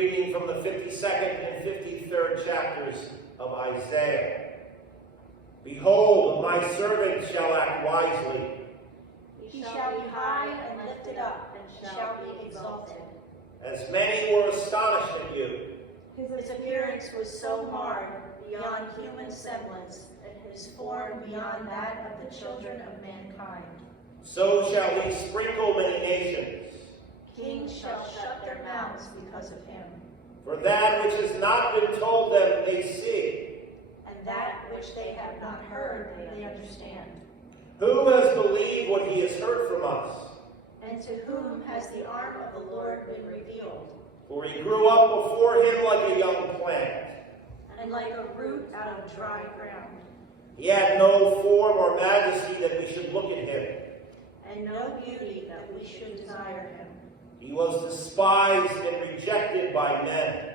reading from the 52nd and 53rd chapters of Isaiah. Behold, my servant shall act wisely. He shall be high and lifted up, and shall be exalted. As many were astonished at you, His appearance was so marred beyond human semblance, and his form beyond that of the children of mankind. so shall he sprinkle many nations. Kings shall shut their mouths because of him, For that which has not been told them they see. and that which they have not heard they understand. Who has believed what he has heard from us? And to whom has the arm of the Lord been revealed? For he grew up before him like a young plant. And like a root out of dry ground, He had no form or majesty that we should look at him. and no beauty that we should desire him. He was despised and rejected by men,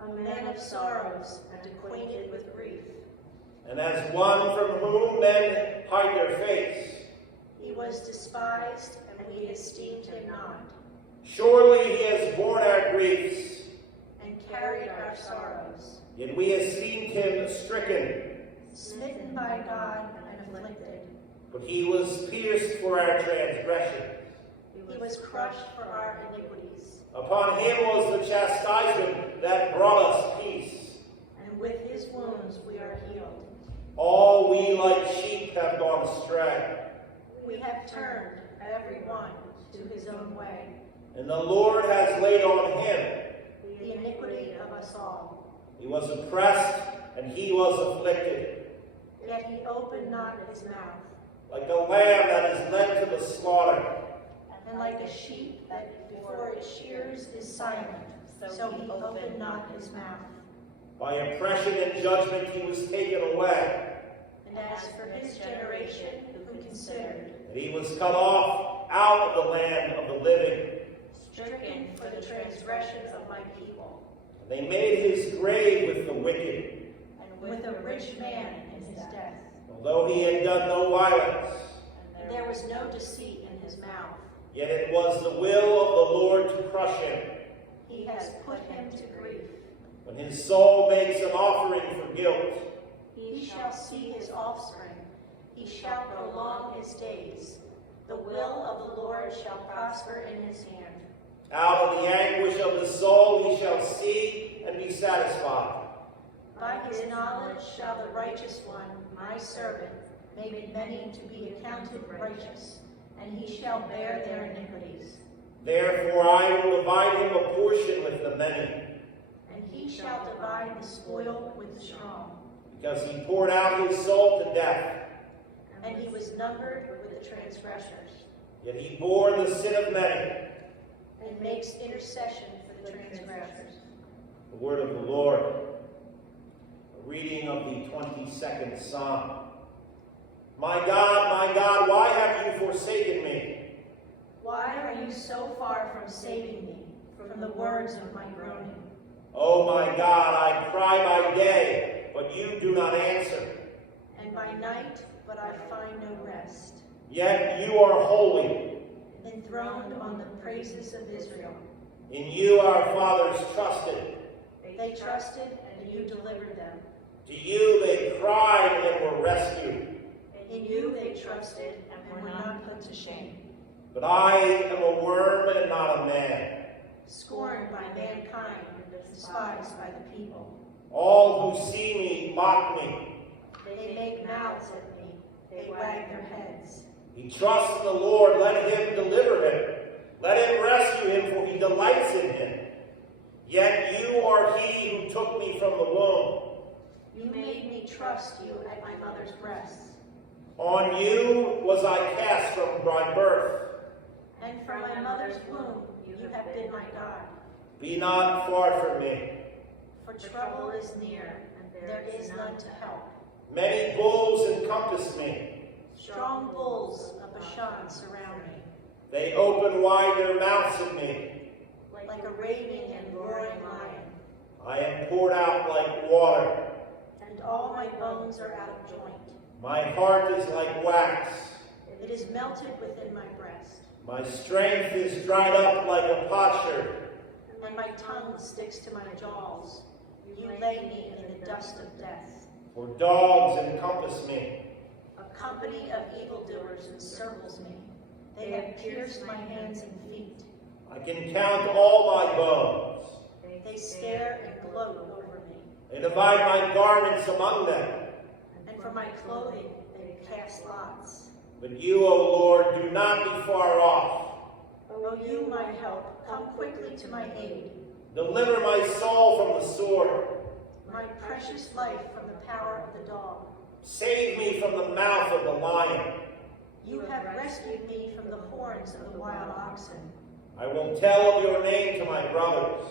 A man of sorrows and acquainted with grief. and as one from whom men hide their face. He was despised, and we esteemed him not, Surely he has borne our griefs, and carried our sorrows. yet we esteemed him stricken. Smitten by God and afflicted, But he was pierced for our transgressions. he was crushed for our iniquities, Upon him was the chastisement that brought us peace. and with his wounds we are healed. All we like sheep have gone astray, We have turned every one to his own way, and the Lord has laid on him. the iniquity of us all. He was oppressed, and he was afflicted, Yet he opened not his mouth, like a lamb that is led to the slaughter. and like a sheep that before its shears is silent, so he opened not his mouth. By oppression and judgment he was taken away. And as for his generation, who considered, And he was cut off out of the land of the living. stricken for the transgressions of my people, And they made his grave with the wicked, and with a rich man in his death. although he had done no violence. And there was no deceit in his mouth. Yet it was the will of the Lord to crush him. He has put him to grief. When his soul makes an offering for guilt, He shall see his offspring. He shall prolong his days. The will of the Lord shall prosper in his hand. out of the anguish of the soul he shall see and be satisfied. By his knowledge shall the righteous one, my servant, make many to be accounted righteous, and he shall bear their iniquities. Therefore I will divide him a portion with the many, And he shall divide the spoil with the strong. because he poured out his soul to death. And he was numbered with the transgressors, Yet he bore the sin of many. and makes intercession for the transgressors. The word of the Lord. A reading of the 22nd Psalm. My God, why have you forsaken me? Why are you so far from saving me from the words of my groaning? Oh my God, I cry by day, but you do not answer. And by night, but I find no rest. Yet you are holy. Enthroned on the praises of Israel. In you our fathers trusted. They trusted, and you delivered them. To you they cried and were rescued. In you they trusted, and were not put to shame. But I am a worm and not a man, Scorned by mankind, and despised by the people. all who see me mock me. They make mouths at me. They wag their heads. He trusts in the Lord, let him deliver him. Let him rescue him, for he delights in him. Yet you are he who took me from the womb. You made me trust you at my mother's breast. On you was I cast from my birth. And from my mother's womb you have been my God. Be not far from me. For trouble is near, and there is none to help. Many bulls encompass me. Strong bulls of Bashan surround me. They open wide their mouths at me. Like a raving and roaring lion. I am poured out like water. And all my bones are out of joint. My heart is like wax. It is melted within my breast. My strength is dried up like a potsherd. And my tongue sticks to my jaws. You lay me in the dust of death. For dogs encompass me. A company of evildoers encircles me. They have pierced my hands and feet. I can count all my bones. They stare and gloat over me. They divide my garments among them. And for my clothing they cast lots. But you, O Lord, do not be far off. O you, my help, come quickly to my aid. Deliver my soul from the sword. My precious life from the power of the dog. Save me from the mouth of the lion. You have rescued me from the horns of the wild oxen. I will tell of your name to my brothers.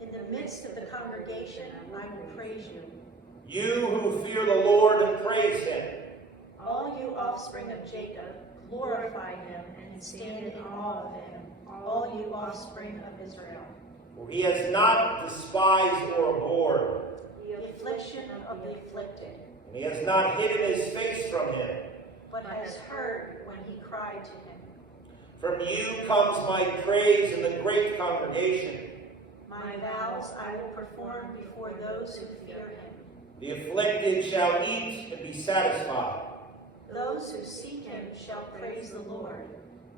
In the midst of the congregation, I will praise you. You who fear the Lord and praise him. All you offspring of Jacob, glorify him and stand in awe of him. All you offspring of Israel. For he has not despised or abhorred, The affliction of the afflicted, and he has not hidden his face from him. but has heard when he cried to him. From you comes my praise in the great congregation. My vows I will perform before those who fear him. The afflicted shall eat and be satisfied. Those who seek him shall praise the Lord.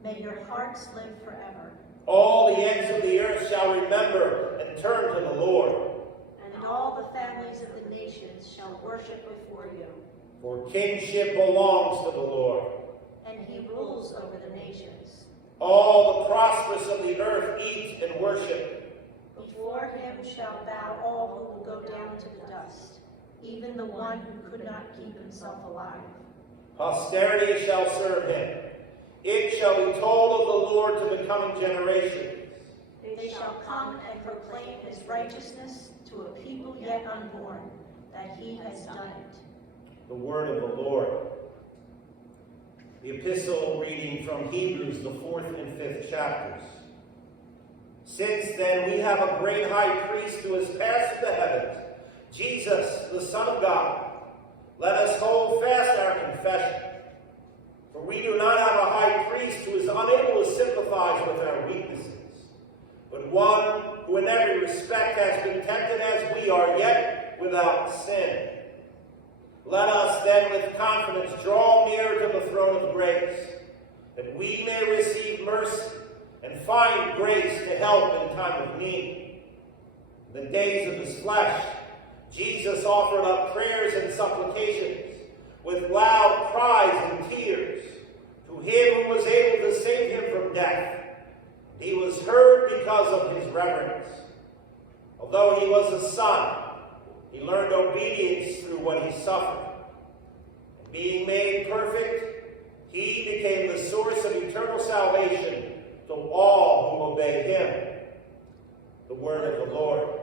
May your hearts live forever. All the ends of the earth shall remember and turn to the Lord. And all the families of the nations shall worship before you. For kingship belongs to the Lord. And he rules over the nations. All the prosperous of the earth eat and worship. Before him shall bow all who will go down to the dust, even the one who could not keep himself alive. Posterity shall serve him. It shall be told of the Lord to the coming generations. They shall come and proclaim his righteousness to a people yet unborn, that he has done it. The word of the Lord. The epistle reading from Hebrews, the 4th and 5th chapters. Since then we have a great high priest who has passed through the heavens, Jesus, the Son of God. Let us hold fast our confession. For we do not have a high priest who is unable to sympathize with our weaknesses, but one who in every respect has been tempted as we are, yet without sin. Let us then with confidence draw near to the throne of grace, that we may receive mercy and find grace to help in time of need. In the days of his flesh, Jesus offered up prayers and supplications with loud cries and tears to him who was able to save him from death. He was heard because of his reverence. Although he was a son, he learned obedience through what he suffered. And being made perfect, he became the source of eternal salvation to all who obey him. The word of the Lord.